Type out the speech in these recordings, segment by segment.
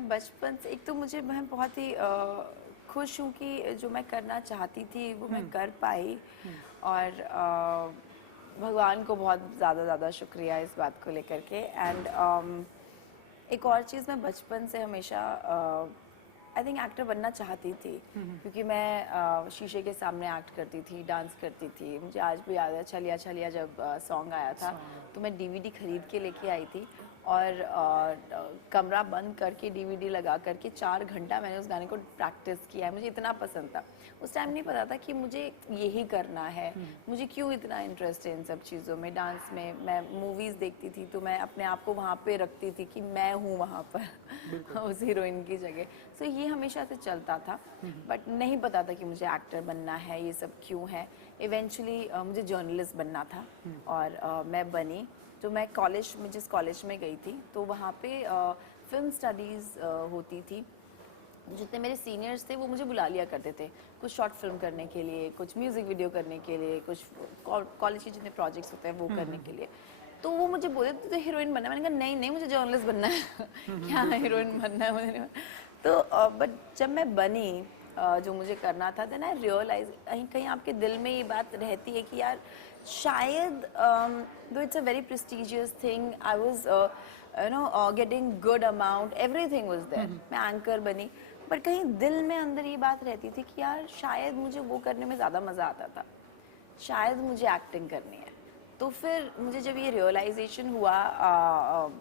मैं बचपन से एक तो मैं बहुत ही खुश हूँ कि जो मैं करना चाहती थी वो मैं कर पाई। और भगवान को बहुत ज़्यादा शुक्रिया इस बात को लेकर के। एंड एक और चीज़, मैं बचपन से हमेशा आई थिंक एक्टर बनना चाहती थी, क्योंकि मैं शीशे के सामने एक्ट करती थी, डांस करती थी। मुझे आज भी याद है छलिया छलिया जब सॉन्ग आया था तो मैं डीवीडी खरीद के लेके आई थी और कमरा बंद करके डीवीडी लगा करके 4 घंटा मैंने उस गाने को प्रैक्टिस किया है। मुझे इतना पसंद था। उस टाइम नहीं पता था कि मुझे यही करना है, मुझे क्यों इतना इंटरेस्ट है इन सब चीज़ों में, डांस में। मैं मूवीज़ देखती थी तो मैं अपने आप को वहाँ पे रखती थी कि मैं हूँ वहाँ पर उस हीरोइन की जगह। सो ये हमेशा से चलता था, बट नहीं पता था कि मुझे एक्टर बनना है, ये सब क्यों है। इवेंचुअली मुझे जर्नलिस्ट बनना था और मैं बनी। तो मैं कॉलेज में, जिस कॉलेज में गई थी तो वहाँ पे फिल्म स्टडीज़ होती थी। जितने मेरे सीनियर्स थे वो मुझे बुला लिया करते थे, कुछ शॉर्ट फिल्म करने के लिए, कुछ म्यूज़िक वीडियो करने के लिए, कुछ कॉलेज के जितने प्रोजेक्ट्स होते हैं वो करने के लिए। तो वो मुझे बोले तुझे हीरोइन बनना है। मैंने कहा नहीं नहीं, मुझे जर्नलिस्ट बनना है क्या हीरोइन बनना है मुझे नहीं बनना। तो बट जब मैं बनी जो मुझे करना था, देन आई रियलाइज कहीं कहीं आपके दिल में ये बात रहती है कि यार शायद दो it's a very prestigious thing, I was getting good amount, everything was there. मैं एंकर बनी, बट कहीं दिल में अंदर ये बात रहती थी कि यार शायद मुझे वो करने में ज़्यादा मज़ा आता था, शायद मुझे एक्टिंग करनी है। तो फिर मुझे जब ये रियलाइजेशन हुआ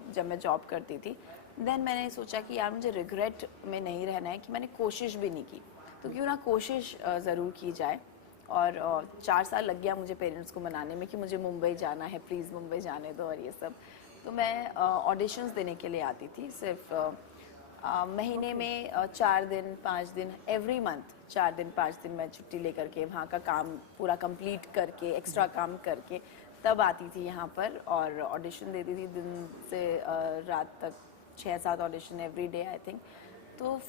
जब मैं जॉब करती थी, देन मैंने सोचा कि यार मुझे रिग्रेट में नहीं रहना है कि मैंने कोशिश भी नहीं की, तो क्यों ना कोशिश ज़रूर की जाए। और 4 साल लग गया मुझे पेरेंट्स को मनाने में कि मुझे मुंबई जाना है, प्लीज़ मुंबई जाने दो और ये सब। तो मैं ऑडिशंस देने के लिए आती थी, सिर्फ महीने में 4 दिन 5 दिन, एवरी मंथ 4 दिन 5 दिन मैं छुट्टी लेकर के वहाँ का काम पूरा कंप्लीट करके, एक्स्ट्रा काम करके तब आती थी यहाँ पर और ऑडिशन देती थी दिन से रात तक, 6-7 audition every day I think. तो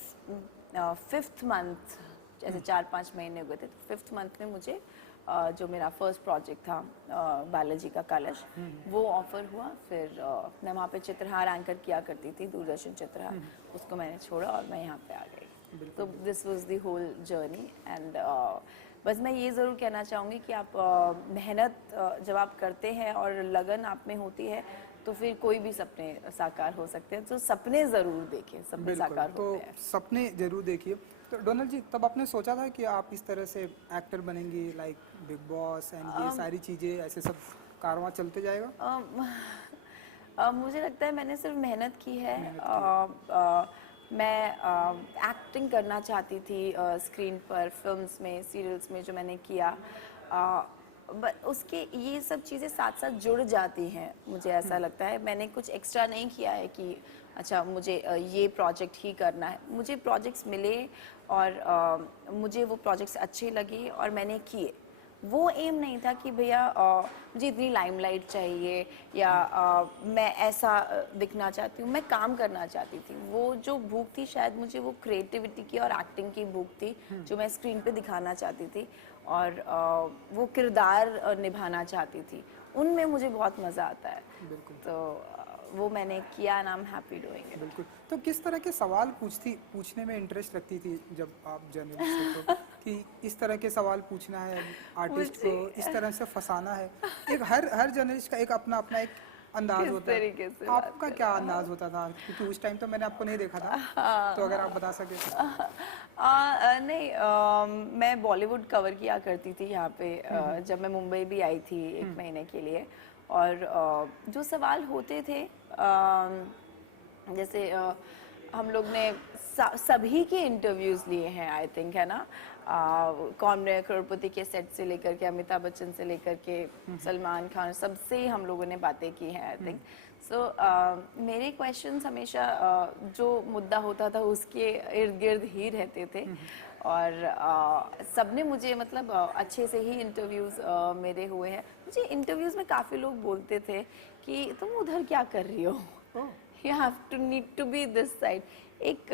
5th मंथ, जैसे 4-5 महीने हो गए थे, तो 5th मंथ में मुझे जो मेरा फर्स्ट प्रोजेक्ट था बालाजी का कलश, वो ऑफर हुआ। फिर मैं वहाँ पे चित्रहार एंकर किया करती थी, दूरदर्शन चित्रहार, उसको मैंने छोड़ा और मैं यहाँ पे आ गई। तो this was the whole journey. And बस मैं ये ज़रूर कहना चाहूँगी कि आप मेहनत जब आप करते हैं और लगन आप में होती है तो फिर कोई भी सपने साकार हो सकते हैं। तो सपने ज़रूर देखें, सपने साकार तो होते हैं। सपने जरूर देखिए। तो डोनल जी, तब आपने सोचा था कि आप इस तरह से एक्टर बनेंगी, लाइक बिग बॉस एंड ये सारी चीज़ें, ऐसे सब कारवां चलते जाएगा? मुझे लगता है मैंने सिर्फ मेहनत की है। मेहनत की। मैं एक्टिंग करना चाहती थी स्क्रीन पर, फिल्म्स में, सीरियल्स में जो मैंने किया। उसके ये सब चीज़ें साथ साथ जुड़ जाती हैं, मुझे ऐसा लगता है। मैंने कुछ एक्स्ट्रा नहीं किया है कि अच्छा मुझे ये प्रोजेक्ट ही करना है। मुझे प्रोजेक्ट्स मिले और मुझे वो प्रोजेक्ट्स अच्छे लगे और मैंने किए। वो एम नहीं था कि भैया मुझे इतनी लाइमलाइट चाहिए या मैं ऐसा दिखना चाहती हूँ। मैं काम करना चाहती थी। वो जो भूख थी शायद मुझे वो क्रिएटिविटी की और एक्टिंग की भूख थी, जो मैं स्क्रीन पे दिखाना चाहती थी और वो किरदार निभाना चाहती थी। उनमें मुझे बहुत मज़ा आता है। बिल्कुल तो वो मैंने किया and I am happy doing it. बिल्कुल। तो किस तरह के सवाल पूछने में इंटरेस्ट रखती थी जब आप जर्नलिस्ट थे, तो कि इस तरह के सवाल पूछना है, आर्टिस्ट को मुझे इस तरह से फंसाना है? एक हर जर्नलिस्ट का एक अपना अपना एक अंदाज किस होता है। तरीके से बात आपका कर क्या रहा अंदाज होता था? क्योंकि उस टाइम तो मैंने आपको नहीं देखा था, तो अगर आप हाँ। बता सके। नहीं, मैं बॉलीवुड कवर किया करती थी यहाँ पे जब मैं मुंबई भी आई थी 1 महीने के लिए। और जो सवाल होते थे जैसे हम लोग ने सभी के इंटरव्यूज़ लिए हैं आई थिंक, है ना। कौन बनेगा करोड़पति के सेट से लेकर के अमिताभ बच्चन से लेकर के सलमान खान, सबसे ही हम लोगों ने बातें की हैं आई थिंक। सो मेरे क्वेश्चंस हमेशा जो मुद्दा होता था उसके इर्द गिर्द ही रहते थे। और सबने मुझे मतलब अच्छे से ही इंटरव्यूज़ मेरे हुए हैं। मुझे इंटरव्यूज़ में काफ़ी लोग बोलते थे कि तुम उधर क्या कर रही हो, you have to need to be this side. एक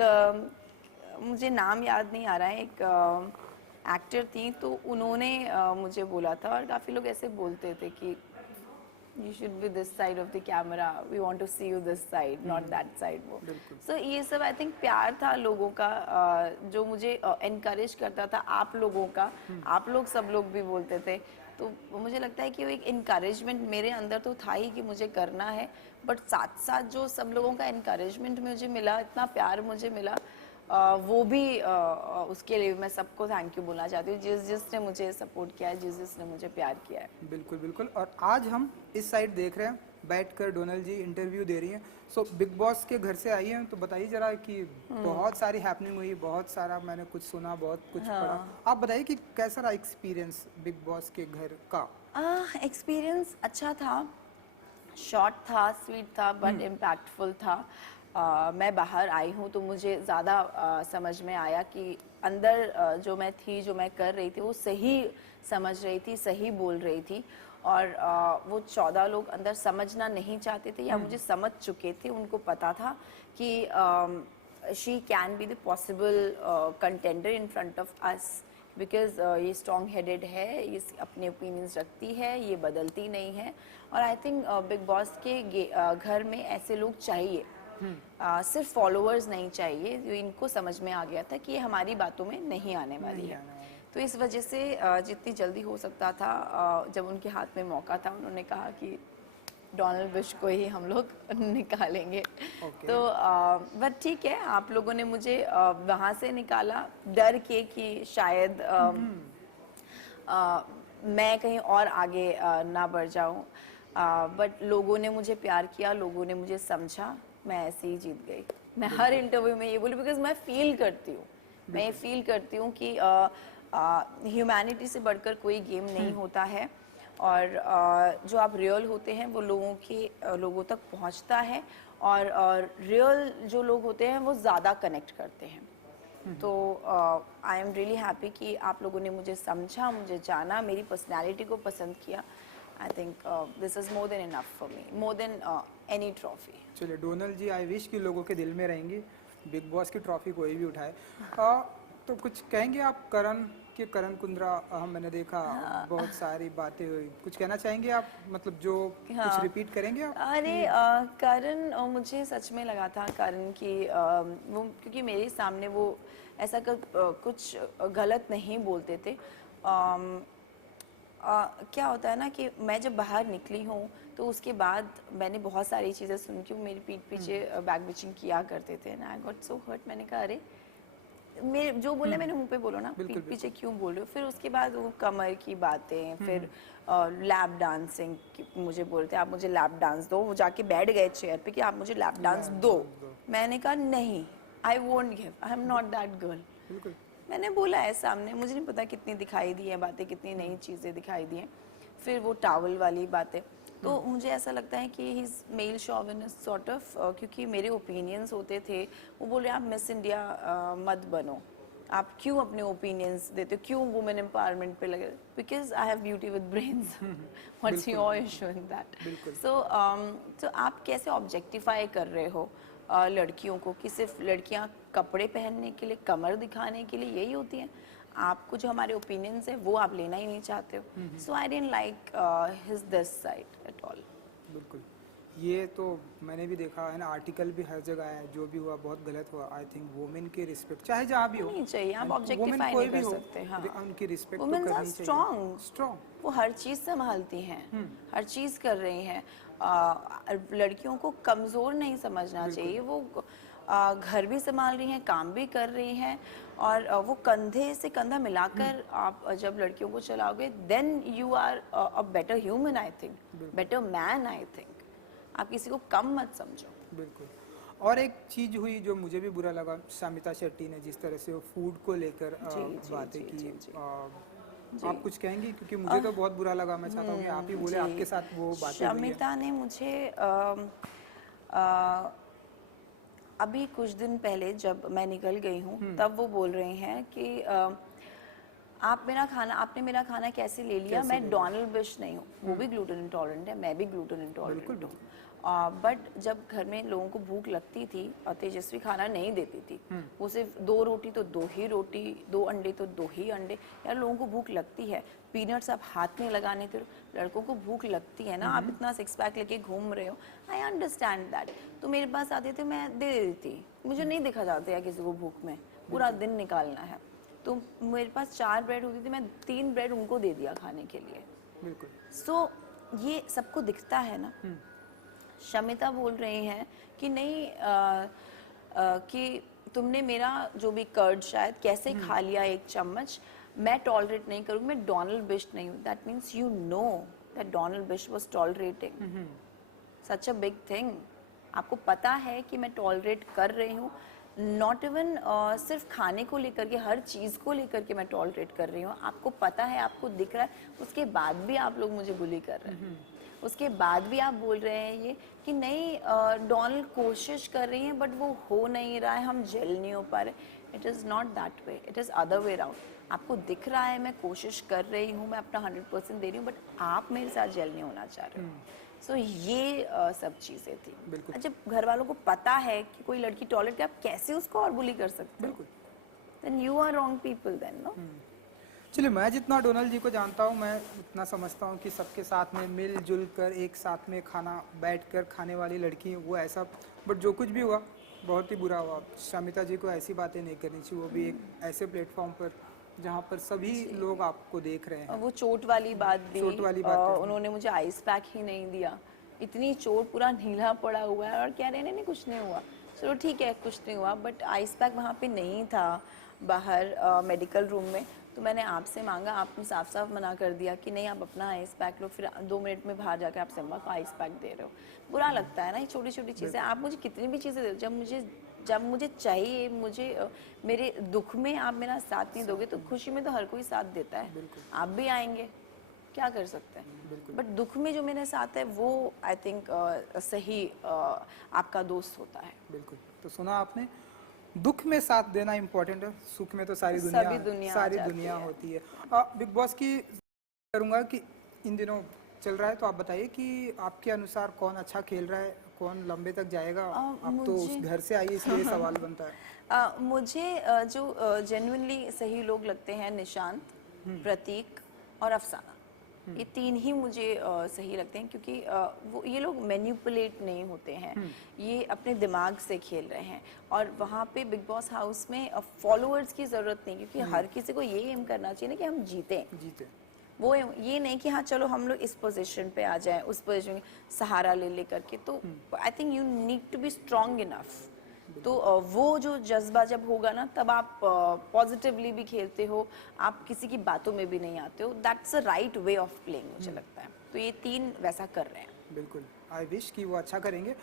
मुझे नाम याद नहीं आ रहा है, एक एक्टर थी तो उन्होंने मुझे बोला था और काफ़ी लोग ऐसे बोलते थे कि you should be this side of the camera, we want to see you this side, not that side. वो so ये सब I think प्यार था लोगों का, जो मुझे encourage करता था, आप लोगों का, आप लोग सब लोग भी बोलते थे, तो मुझे लगता है कि वो एक encouragement मेरे अंदर तो था ही कि मुझे करना है, बट साथ साथ जो सब लोगों का encouragement मुझे मिला, इतना प्यार मुझे मिला, वो भी उसके लिए मैं सबको थैंक यू बोलना चाहती हूँ, जिसने मुझे सपोर्ट किया है, जिसने मुझे प्यार किया है। बिल्कुल बिल्कुल। और आज हम इस साइड देख रहे हैं, बैठकर डोनल जी इंटरव्यू दे रही हैं। सो बिग बॉस के घर से आई हैं, तो बताइए जरा कि बहुत सारी हैपनिंग हुई, बहुत सारा मैंने कुछ सुना, बहुत कुछ पढ़ा। आप बताइए कि कैसा रहा एक्सपीरियंस बिग बॉस के घर का? एक्सपीरियंस अच्छा था, शॉर्ट था, स्वीट था, बट इम्पैक्टफुल था। मैं बाहर आई हूँ तो मुझे ज़्यादा समझ में आया कि अंदर जो मैं थी, जो मैं कर रही थी, वो सही समझ रही थी, सही बोल रही थी, और वो 14 लोग अंदर समझना नहीं चाहते थे या मुझे समझ चुके थे, उनको पता था कि she can be the possible contender in front of us, because ये स्ट्रॉन्ग हेडेड है, ये अपने ओपिनियंस रखती है, ये बदलती नहीं है, और आई थिंक बिग बॉस के घर में ऐसे लोग चाहिए। सिर्फ फॉलोअर्स नहीं चाहिए, जो इनको समझ में आ गया था कि ये हमारी बातों में नहीं आने वाली है। तो इस वजह से जितनी जल्दी हो सकता था, जब उनके हाथ में मौका था, उन्होंने कहा कि डोनाल्ड बुश को ही हम लोग निकालेंगे। तो बट ठीक है, आप लोगों ने मुझे वहाँ से निकाला डर के कि शायद मैं कहीं और आगे ना बढ़ जाऊँ, बट लोगों ने मुझे प्यार किया, लोगों ने मुझे समझा, मैं ऐसे ही जीत गई। मैं हर इंटरव्यू में ये बोली, बिकॉज मैं फील करती हूँ, मैं ये फील करती हूँ कि ह्यूमैनिटी से बढ़कर कोई गेम नहीं होता है, और जो आप रियल होते हैं वो लोगों तक पहुँचता है, और रियल जो लोग होते हैं वो ज़्यादा कनेक्ट करते हैं। तो आई एम रियली हैप्पी कि आप लोगों ने मुझे समझा, मुझे जाना, मेरी पर्सनैलिटी को पसंद किया। आई think this is more than enough for me, more than any trophy. चलिए डोनल जी, आई विश कि लोगों के दिल में रहेंगी, बिग बॉस की ट्रॉफी कोई भी उठाए। तो कुछ कहेंगे आप करण कुंद्रा, मैंने देखा बहुत सारी बातें हुई, कुछ कहना चाहेंगे आप, मतलब जो कुछ रिपीट करेंगे आप? अरे करण, मुझे सच में लगा था करण की वो, क्योंकि मेरे सामने वो ऐसा कुछ गलत नहीं बोलते थे। क्या होता है ना कि मैं जब बाहर निकली हूँ तो उसके बाद मैंने बहुत सारी चीज़ें सुन के, मेरी पीठ पीछे बैक बिचिंग किया करते थे, ना आई गॉट सो हर्ट। मैंने कहा अरे मेरे जो बोले मैंने मुंह पे बोलो ना, पीठ पीछे क्यों बोल रहे हो। फिर उसके बाद वो कमर की बातें, फिर लैप डांसिंग मुझे बोलते आप मुझे लैप डांस दो, वो जाके बैठ गए चेयर पे कि आप मुझे लैप डांस दो। मैंने कहा नहीं, I won't give, I am not that girl. मैंने बोला है सामने, मुझे नहीं पता कितनी दिखाई दी है बातें, कितनी नई चीज़ें दिखाई दी हैं। फिर वो टावल वाली बातें, तो मुझे ऐसा लगता है कि he is male chauvinist sort of, क्योंकि मेरे ओपिनियंस होते थे, वो बोल रहे आप मिस इंडिया मत बनो, आप क्यों अपने ओपिनियंस देते हो, क्यों वुमेन एम्पावरमेंट पे लगे, because I have beauty with brains, what's your issue in that. So आप कैसे ऑब्जेक्टिफाई कर रहे हो लड़कियों को, कि सिर्फ लड़कियां कपड़े पहनने के लिए, कमर दिखाने के लिए यही होती हैं, आपको जो हमारे ओपिनियंस है वो आप लेना ही नहीं चाहते हो। So I didn't like his this side at all. बिल्कुल, ये तो मैंने भी देखा है ना, आर्टिकल भी हर जगह है, जो भी हुआ बहुत गलत हुआ। आई थिंक वुमेन की रिस्पेक्ट चाहे जहाँ भी हो नहीं चाहिए, आप ऑब्जेक्टिफाई नहीं कर सकते। हाँ, उनकी रिस्पेक्ट तो वुमेन्स आर करनी चाहिए। स्ट्रॉन्ग, वो हर चीज़ संभालती हैं, हर चीज़ कर रही हैं। लड़कियों को कमज़ोर नहीं समझना चाहिए, वो घर भी संभाल रही हैं, काम भी कर रही हैं, और वो कंधे से कंधा मिलाकर आप जब लड़कियों को चलाओगे, then you are a better human, I think, better man, I think. आप किसी को कम मत समझो। बिल्कुल। और एक चीज हुई जो मुझे भी बुरा लगा, शामिता शेट्टी ने जिस तरह से वो फूड को लेकर बातें की, आप कुछ कहेंगी? क्योंकि मुझे तो बहुत बुरा लगा, मैं चाहता हूँ कि आप ही बोले, आपके साथ वो बातें हुई हैं। शमिता ने मुझे अभी कुछ दिन पहले जब मैं निकल गई हूँ, तब वो बोल रही हैं कि आपने मेरा खाना कैसे ले लिया? मैं डोनाल्ड बिश नहीं हूँ, वो भी ग्लूटेन इंटॉलरेंट है, मैं भी ग्लूटेन इंटॉलरेंट हूँ। बट जब घर में लोगों को भूख लगती थी और तेजस्वी खाना नहीं देती थी, वो सिर्फ 2 रोटी तो 2 ही रोटी, 2 अंडे तो 2 ही अंडे। यार लोगों को भूख लगती है, पीनट्स आप हाथ में लगाने थे, लड़कों को भूख लगती है ना, आप इतना 6 पैक लेके घूम रहे हो, आई अंडरस्टैंड दैट। तो मेरे पास आते थे, मैं दे देती थी, मुझे नहीं देखा जाता है किसी को भूख में, पूरा दिन निकालना है। तो मेरे पास 4 ब्रेड होती थी, मैं 3 ब्रेड उनको दे दिया खाने के लिए। बिल्कुल। सो ये सबको दिखता है ना। शमिता बोल रही हैं कि नहीं कि तुमने मेरा जो भी कर्ड शायद कैसे खा लिया 1 चम्मच, मैं टॉलरेट नहीं करूँगी, मैं डोनाल्ड बिश नहीं हूँ। That means you know that Donald Bish was tolerating such a big thing. आपको पता है कि मैं टॉलरेट कर रही हूँ, नॉट इवन सिर्फ खाने को लेकर के, हर चीज़ को लेकर के मैं टॉलरेट कर रही हूँ। आपको पता है, आपको दिख रहा है, उसके बाद भी आप लोग मुझे बुली कर रहे हैं। उसके बाद भी आप बोल रहे हैं ये कि नहीं डोनाल्ड कोशिश कर रही हैं बट वो हो नहीं रहा है, हम जेल नहीं हो पा रहे। It is not that way, it is other way round. आपको दिख रहा है मैं कोशिश कर रही हूँ, मैं अपना 100% दे रही हूँ, बट आप मेरे साथ जेल नहीं होना चाह रहे हो। सो ये सब चीज़ें थी। जब घर वालों को पता है कि कोई लड़की टॉयलेट, आप कैसे उसको और बुली कर सकते हो? Then you are wrong people then, no. चलिए, मैं जितना डोनाल्ड जी को जानता हूँ, मैं उतना समझता हूँ कि सबके साथ में मिलजुल कर एक साथ में खाना बैठकर खाने वाली लड़की है वो ऐसा। बट जो कुछ भी हुआ बहुत ही बुरा हुआ। शमिता जी को ऐसी बातें नहीं करनी चाहिए, वो भी एक ऐसे प्लेटफॉर्म पर जहाँ पर सभी लोग आपको देख रहे हैं। वो चोट वाली बात भी, चोट वाली बात उन्होंने मुझे आइस पैक ही नहीं दिया, इतनी चोट, पूरा नीला पड़ा हुआ है और कह रहे नहीं कुछ नहीं हुआ। चलो ठीक है कुछ नहीं हुआ, बट आइस पैक वहाँ पे नहीं था बाहर मेडिकल रूम में। तो मैंने आपसे मांगा, आपने साफ साफ मना कर दिया कि नहीं आप अपना आइस पैक लो, फिर 2 मिनट में बाहर जाकर आप सिम्बा को आइस पैक दे रहे हो। बुरा लगता है ना ये छोटी छोटी चीज़ें। आप मुझे कितनी भी चीज़ें दे दो, जब मुझे चाहिए, मुझे मेरे दुख में आप मेरा साथ नहीं दोगे तो खुशी में तो हर कोई साथ देता है। आप भी आएंगे, क्या कर सकते हैं। बट दुख में जो मेरे साथ है वो आई थिंक सही आपका दोस्त होता है। बिल्कुल। तो सुना आपने, दुख में साथ देना इम्पोर्टेंट है, सुख में तो सारी दुनिया होती है। बिग बॉस की करूँगा कि इन दिनों चल रहा है, तो आप बताइए कि आपके अनुसार कौन अच्छा खेल रहा है, कौन लंबे तक जाएगा? आप तो उस घर से आई, इसलिए सवाल बनता है। मुझे जो जेन्युइनली सही लोग लगते हैं, निशांत, प्रतीक और अफसाना, ये 3 ही मुझे सही लगते हैं, क्योंकि वो ये लोग मैनिपुलेट नहीं होते हैं, ये अपने दिमाग से खेल रहे हैं। और वहाँ पे बिग बॉस हाउस में फॉलोअर्स की ज़रूरत नहीं, क्योंकि हर किसी को ये एम करना चाहिए ना कि हम जीतें। वो ये नहीं कि हाँ चलो हम लोग इस पोजीशन पे आ जाएं, उस पोजीशन में सहारा ले करके। तो I think you need to be strong enough. तो वो जो जज्बा जब होगा ना, तब आप पॉजिटिवली भी खेलते हो, आप किसी की बातों में भी नहीं आते हो। That's a right way of playing, मुझे लगता है। तो ये 3 वैसा कर रहे हैं। बिल्कुल, आई विश कि वो अच्छा करेंगे।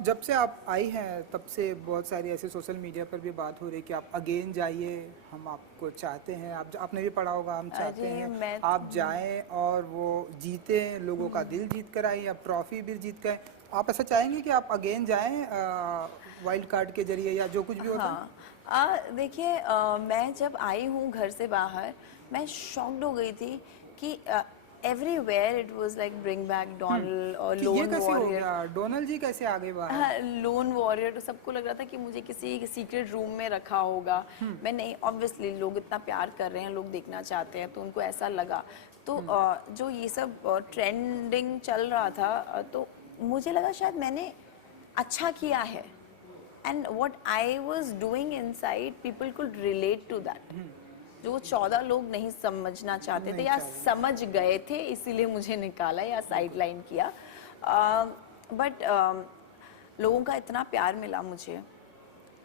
जब से आप आई हैं तब से बहुत सारी ऐसे सोशल मीडिया पर भी बात हो रही है कि आप अगेन जाइए, हम आपको चाहते हैं। आपने भी पढ़ा होगा, हम चाहते हैं आप जाएं और वो जीते, लोगों का दिल जीत कर आए, या ट्रॉफी भी जीत कर। आप ऐसा चाहेंगे कि आप अगेन जाएं वाइल्ड कार्ड के जरिए, या जो कुछ भी होता है? हाँ, देखिए मैं जब आई हूँ घर से बाहर, मैं शॉक्ड हो गई थी कि everywhere it was like bring back Donald और लोन वॉरियर। डोनाल्ड जी कैसे आगे बाहर? हाँ, लोन वॉरियर। तो सबको लग रहा था कि मुझे किसी सीक्रेट रूम में रखा होगा। मैं नहीं, ऑब्वियसली लोग इतना प्यार कर रहे हैं, लोग देखना चाहते हैं, तो उनको ऐसा लगा। तो जो ये सब ट्रेंडिंग चल रहा था, तो मुझे लगा शायद मैंने अच्छा किया है, and what I was doing inside people could relate to that. जो वो 14 लोग नहीं समझना चाहते थे, या समझ गए थे इसीलिए मुझे निकाला या साइडलाइन किया। बट लोगों का इतना प्यार मिला मुझे,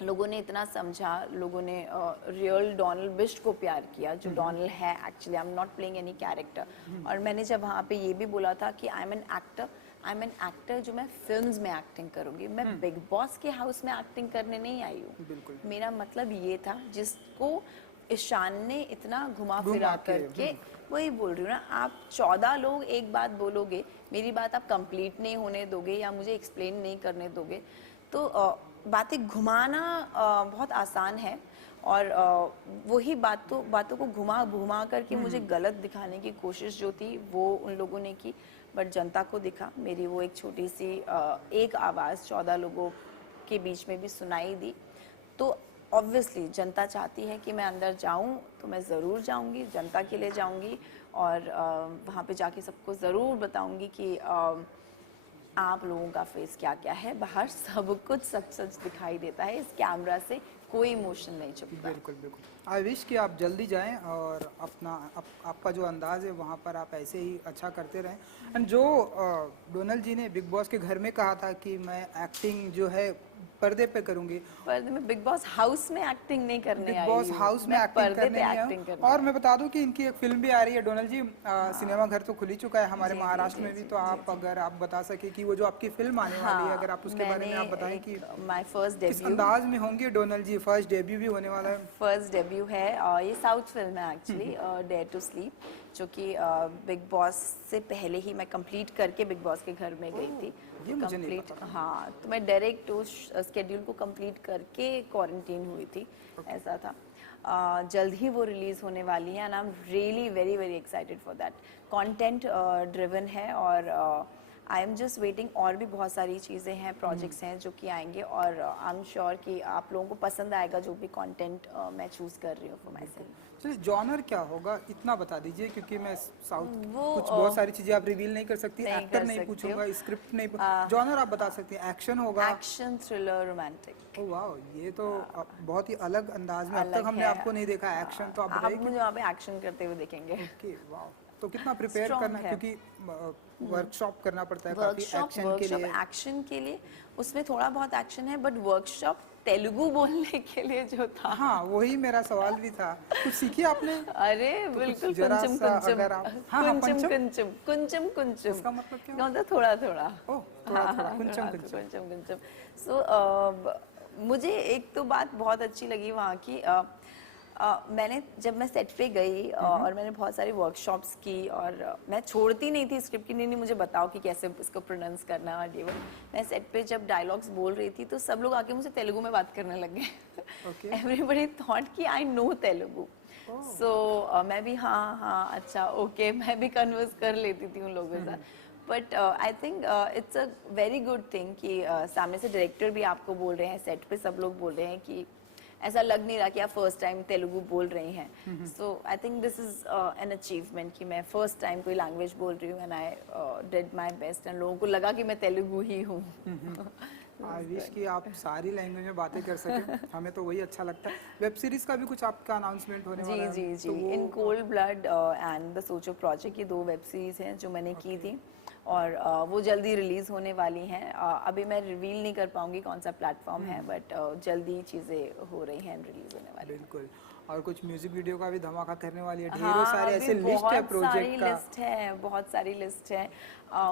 लोगों ने इतना समझा, लोगों ने रियल डोनाल्ड बिस्ट को प्यार किया, जो डोनाल्ड है actually. I am not playing any character. और मैंने जब वहाँ पे ये भी बोला था कि आई एम एन एक्टर जो मैं फिल्म्स में एक्टिंग करूंगी, मैं बिग बॉस के हाउस में एक्टिंग करने नहीं आई हूँ। मेरा मतलब ये था, जिसको ईशान ने इतना घुमा फिरा करके, वही बोल रही हूँ ना। आप 14 लोग एक बात बोलोगे, मेरी बात आप कंप्लीट नहीं होने दोगे या मुझे एक्सप्लेन नहीं करने दोगे, तो बातें घुमाना बहुत आसान है और वही बातों को घुमा घुमा करके मुझे गलत दिखाने की कोशिश जो थी वो उन लोगों ने की, बट जनता को दिखा मेरी वो एक छोटी सी एक आवाज़ 14 लोगों के बीच में भी सुनाई दी। तो ऑब्वियसली जनता चाहती है कि मैं अंदर जाऊं, तो मैं ज़रूर जाऊंगी, जनता के लिए जाऊंगी और वहाँ पे जाके सबको ज़रूर बताऊंगी कि आप लोगों का फेस क्या क्या है। बाहर सब कुछ सच सच दिखाई देता है, इस कैमरा से कोई इमोशन नहीं छुपता। बिल्कुल बिल्कुल। आई विश कि आप जल्दी जाएं और अपना आपका जो अंदाज है वहाँ पर आप ऐसे ही अच्छा करते रहें। एंड जो डोनल जी ने बिग बॉस के घर में कहा था कि मैं एक्टिंग जो है पर्दे पे करूंगी, पर मैं बिग बॉस हाउस में एक्टिंग नहीं करने बिग आई बॉस हूँ, हाउस में मैं एक्टिंग पर्दे करने पे नहीं एक्टिंग आया। करने और मैं बता दूं कि इनकी एक फिल्म भी आ रही है डोनल जी, सिनेमा घर तो खुल ही चुका है हमारे जी, महाराष्ट्र जी, में भी। जी, तो आप अगर आप बता सके कि वो जो आपकी फिल्म आने वाली है, अगर आप उसके बारे में आप बताएं कि माय फर्स्ट किस डेब्यू, अंदाज में होंगे डोनल जी, फर्स्ट डेब्यू भी होने वाला है। फर्स्ट डेब्यू है और ये साउथ फिल्म है एक्चुअली, डेयर टू स्लीप, जो कि बिग बॉस से पहले ही मैं कंप्लीट करके बिग बॉस के घर में गई थी। ये मुझे नहीं कंप्लीट, पता। हाँ, तो मैं डायरेक्ट उस स्केड्यूल को कंप्लीट करके क्वारंटीन हुई थी, ऐसा था। जल्द ही वो रिलीज होने वाली है and I am really very very excited for that. Content driven है और आई एम जस्ट वेटिंग, और भी बहुत सारी चीज़ें हैं, प्रोजेक्ट्स हैं जो कि आएंगे और आई एम श्योर कि आप लोगों को पसंद आएगा जो भी कंटेंट मैं चूज़ कर रही हूँ फॉर माई सेल्फ। चलिए जॉनर क्या होगा इतना बता दीजिए, क्योंकि मैं साउथ वो कुछ बहुत सारी चीजें आप रिवील नहीं कर सकती, नहीं एक्टर कर नहीं सकती पूछूंगा, हूँ। स्क्रिप्ट नहीं, जॉनर आप बता सकती हैं। एक्शन होगा? Action, thriller, romantic. ओह वाह, ये तो बहुत ही अलग अंदाज में, अब तक अलग हमने है। आपको नहीं देखा एक्शन, तो आप आप बताइए मुझे वहाँ पे एक्शन करते हुए देखेंगे। ओके वाह। तो कितना प्रिपेयर Strong करना, है। क्योंकि वर्कशॉप करना पड़ता है काफी एक्शन के लिए। एक्शन के लिए उसमें थोड़ा बहुत एक्शन है, बट वर्कशॉप तेलुगु बोलने के लिए जो था, हाँ वही मेरा सवाल भी था, कुछ सीखी आपने? अरे तो बिल्कुल, कुछ जरा कुंचम सा कुंचम अगर आप, हाँ हाँ कुंचम पंचम, कुंचम कुंचम कुंचम, इसका मतलब क्या? क्या होता है? थोड़ा थोड़ा, ओह थोड़ा थोड़ा, कुंचम कुंचम। कुंचम कुंचम। सो मुझे एक तो बात बहुत अच्छी लगी वहाँ की, मैंने जब मैं सेट पे गई और मैंने बहुत सारी वर्कशॉप्स की और मैं छोड़ती नहीं थी स्क्रिप्ट की, नहीं मुझे बताओ कि कैसे इसको प्रोनाउंस करना है और ये वो। मैं सेट पे जब डायलॉग्स बोल रही थी तो सब लोग आके मुझसे तेलुगु में बात करने लग गए। एवरीबडी थॉट कि आई नो तेलुगु। सो मैं भी हाँ हाँ अच्छा ओके, मैं भी कन्वर्स कर लेती थी उन लोगों के साथ। But I think it's a very good thing कि सामने से डायरेक्टर भी आपको बोल रहे हैं, सेट पे सब लोग बोल रहे हैं कि ऐसा लग नहीं रहा कि आप फर्स्ट टाइम तेलुगु बोल रही हैं। So I think this is an achievement कि मैं फर्स्ट टाइम कोई लैंग्वेज बोल रही हूँ and I did my best and लोगों को लगा कि मैं तेलुगु ही हूँ। आई विश कि आप सारी लैंग्वेज में बातें कर सकें, हमें तो वही अच्छा लगता है। वेब सीरीज का भी कुछ आपका अनाउंसमेंट होने वाला है? जी जी जी, तो वो in cold blood and the सोचो प्रोजेक्ट, ये 2 वेब सीरीज हैं जो मैंने की थी और वो जल्दी रिलीज होने वाली हैं। अभी मैं रिवील नहीं कर पाऊंगी कौन सा प्लेटफॉर्म है, बट जल्दी चीज़ें हो रही हैं, रिलीज होने वाली हैं। बिल्कुल। और कुछ म्यूजिक वीडियो का भी धमाका करने वाली है, ढेरों हाँ, सारे अभी ऐसे लिस्ट है बहुत सारी प्रोजेक्ट का। लिस्ट है, बहुत सारी लिस्ट है।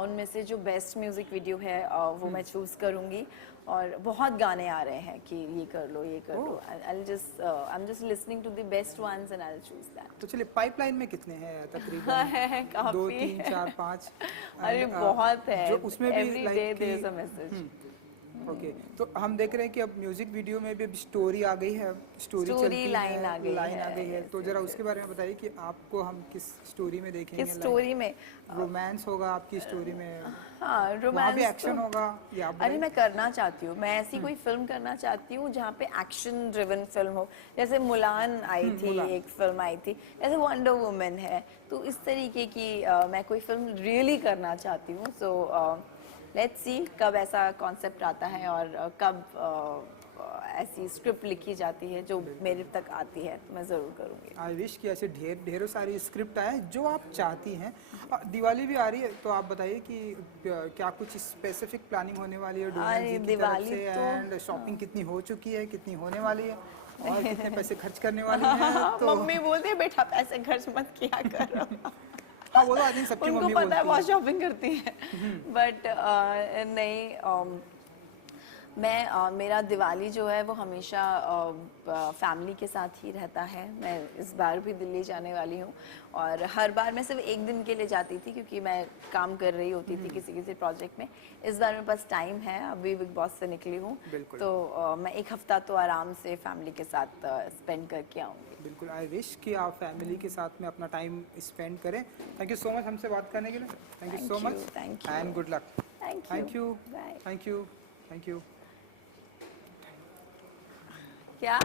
उनमें से जो बेस्ट म्यूजिक वीडियो है वो मैं चूज करूंगी और बहुत गाने आ रहे हैं कि ये कर लो ये कर लो। I am just listening to the best ones and I will choose that. तो चलिए पाइपलाइन में कितने हैं तकरीबन? काफी 2 3 4 5? अरे बहुत है, जो उसमें भी every day like there is a message. Okay, तो हम देख रहे हैं कि अब म्यूजिक वीडियो में भी अब स्टोरी आ गई है, स्टोरी चलती लाइन आ गई लाइन आ गई है। yes, तो जरा yes, उसके बारे में बताइए कि आपको हम किस स्टोरी में देखेंगे? किस स्टोरी में? रोमांस होगा आपकी स्टोरी में? हाँ, वहाँ रोमांस भी एक्शन होगा या आप अरे मैं करना चाहती हूँ, मैं ऐसी कोई फिल्म करना चाहती हूँ जहाँ पे एक्शन ड्रिवन फिल्म हो। जैसे मुलान आई थी, एक फिल्म आई थी, जैसे वंडर वुमन है, तो इस तरीके की मैं कोई फिल्म रियली करना चाहती हूँ। सो लेट्स सी कब ऐसा कॉन्सेप्ट आता है और कब ऐसी स्क्रिप्ट लिखी जाती है जो मेरे तक आती है, तो मैं ज़रूर करूँगी। आई विश कि ऐसे ढेरों सारी स्क्रिप्ट आए जो आप चाहती हैं। दिवाली भी आ रही है, तो आप बताइए कि क्या कुछ स्पेसिफिक प्लानिंग होने वाली है डोनल जी की तरफ दिवाली से? तो एंड शॉपिंग कितनी हो चुकी है, कितनी होने वाली है और कितने पैसे खर्च करने वाली हैं? तो मम्मी बोलते हैं बेटा पैसे खर्च मत किया करो। हाँ वो तो आई थिंक सबकी उनको मम्मी पता है बोलती बहुत है। शॉपिंग करती है, बट नहीं, मेरा दिवाली जो है वो हमेशा फैमिली के साथ ही रहता है। मैं इस बार भी दिल्ली जाने वाली हूँ और हर बार मैं सिर्फ एक दिन के लिए जाती थी क्योंकि मैं काम कर रही होती थी किसी किसी प्रोजेक्ट में। इस बार मेरे पास टाइम है, अभी बिग बॉस से निकली हूँ तो मैं एक हफ्ता तो आराम से फैमिली के साथ स्पेंड करके आऊँगी। बिल्कुल, आई विश कि आप फैमिली के साथ में अपना टाइम स्पेंड करें। थैंक यू सो मच हमसे बात करने के लिए। Thank you so much thank you and good luck. Thank you thank you. क्या